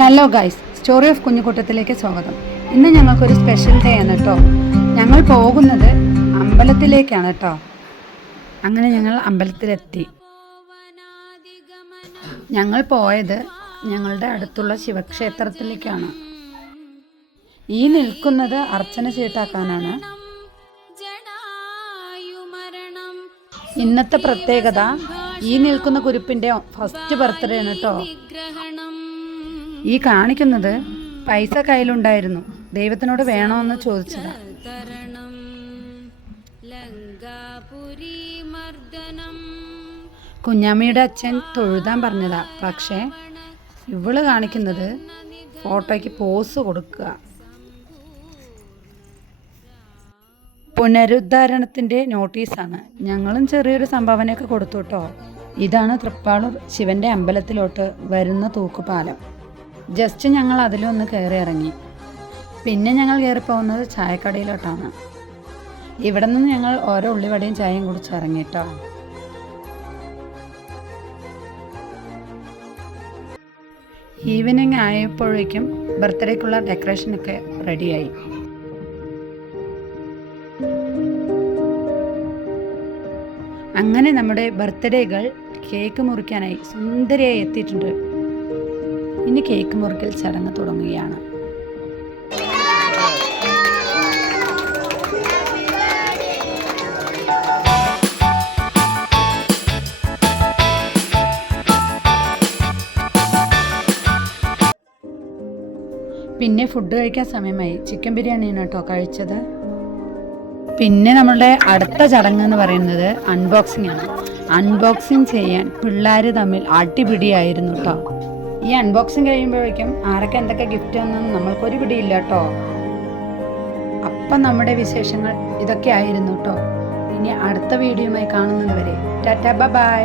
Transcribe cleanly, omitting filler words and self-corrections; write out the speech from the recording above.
Hello guys, story of കുഞ്ഞുകൂട്ടത്തിലേക്ക് സ്വാഗതം. ഇന്ന് ഞങ്ങൾക്കൊരു സ്പെഷ്യൽ ഡേ ആണ് കേട്ടോ. ഞങ്ങൾ പോകുന്നത് അമ്പലത്തിലേക്കാണ് കേട്ടോ. അങ്ങനെ ഞങ്ങൾ അമ്പലത്തിലെത്തി. ഞങ്ങൾ പോയത് ഞങ്ങളുടെ അടുത്തുള്ള ശിവക്ഷേത്രത്തിലേക്കാണ്. ഈ നിൽക്കുന്നത് അർച്ചന ചീട്ടാക്കാനാണ്. ഇന്നത്തെ പ്രത്യേകത, ഈ നിൽക്കുന്ന കുരുപ്പിൻ്റെ ഫസ്റ്റ് ബർത്ത്ഡേ ആണ് കേട്ടോ. ഈ കാണിക്കുന്നത് പൈസ കയ്യിലുണ്ടായിരുന്നു, ദൈവത്തിനോട് വേണമെന്ന് ചോദിച്ചതാ. കുഞ്ഞാമ്മയുടെ അച്ഛൻ തൊഴുതാൻ പറഞ്ഞതാ, പക്ഷേ ഇവള് കാണിക്കുന്നത് ഫോട്ടോയ്ക്ക് പോസ് കൊടുക്കുക. പുനരുദ്ധാരണത്തിൻ്റെ നോട്ടീസാണ്. ഞങ്ങളും ചെറിയൊരു സംഭാവനയൊക്കെ കൊടുത്തു കേട്ടോ. ഇതാണ് തൃപ്പാളൂർ ശിവൻ്റെ അമ്പലത്തിലോട്ട് വരുന്ന തൂക്കുപാലം. ജസ്റ്റ് ഞങ്ങൾ അതിലൊന്ന് കയറി ഇറങ്ങി. പിന്നെ ഞങ്ങൾ കയറിപ്പോകുന്നത് ചായക്കടയിലോട്ടാണ്. ഇവിടെ നിന്ന് ഞങ്ങൾ ഓരോ ഉള്ളിവടയും ചായയും കുടിച്ച് ഇറങ്ങിട്ടോ. ഈവനിങ് ആയപ്പോഴേക്കും ബർത്ത്ഡേക്കുള്ള ഡെക്കറേഷനൊക്കെ റെഡിയായി. അങ്ങനെ നമ്മുടെ ബർത്ത്ഡേകൾ കേക്ക് മുറിക്കാനായി സുന്ദരിയായി എത്തിയിട്ടുണ്ട്. ഇനി കേക്ക് മുറിക്കൽ ചടങ്ങ് തുടങ്ങുകയാണ്. പിന്നെ ഫുഡ് കഴിക്കാൻ സമയമായി. ചിക്കൻ ബിരിയാണിയാണ് കേട്ടോ കഴിച്ചത്. പിന്നെ നമ്മളുടെ അടുത്ത ചടങ്ങ് എന്ന് പറയുന്നത് അൺബോക്സിംഗ് ആണ്. അൺബോക്സിങ് ചെയ്യാൻ പിള്ളേർ തമ്മിൽ അടിപിടിയായിരുന്നു കേട്ടോ. ഈ അൺബോക്സിങ് കഴിയുമ്പോഴേക്കും ആരൊക്കെ എന്തൊക്കെ ഗിഫ്റ്റ് വന്നെന്ന് നമ്മൾക്കൊരു പിടിയില്ല കേട്ടോ. അപ്പം നമ്മുടെ വിശേഷങ്ങൾ ഇതൊക്കെ ആയിരുന്നു കേട്ടോ. ഇനി അടുത്ത വീഡിയോയുമായി കാണുന്നത് വരെ ടാറ്റാ ബൈ.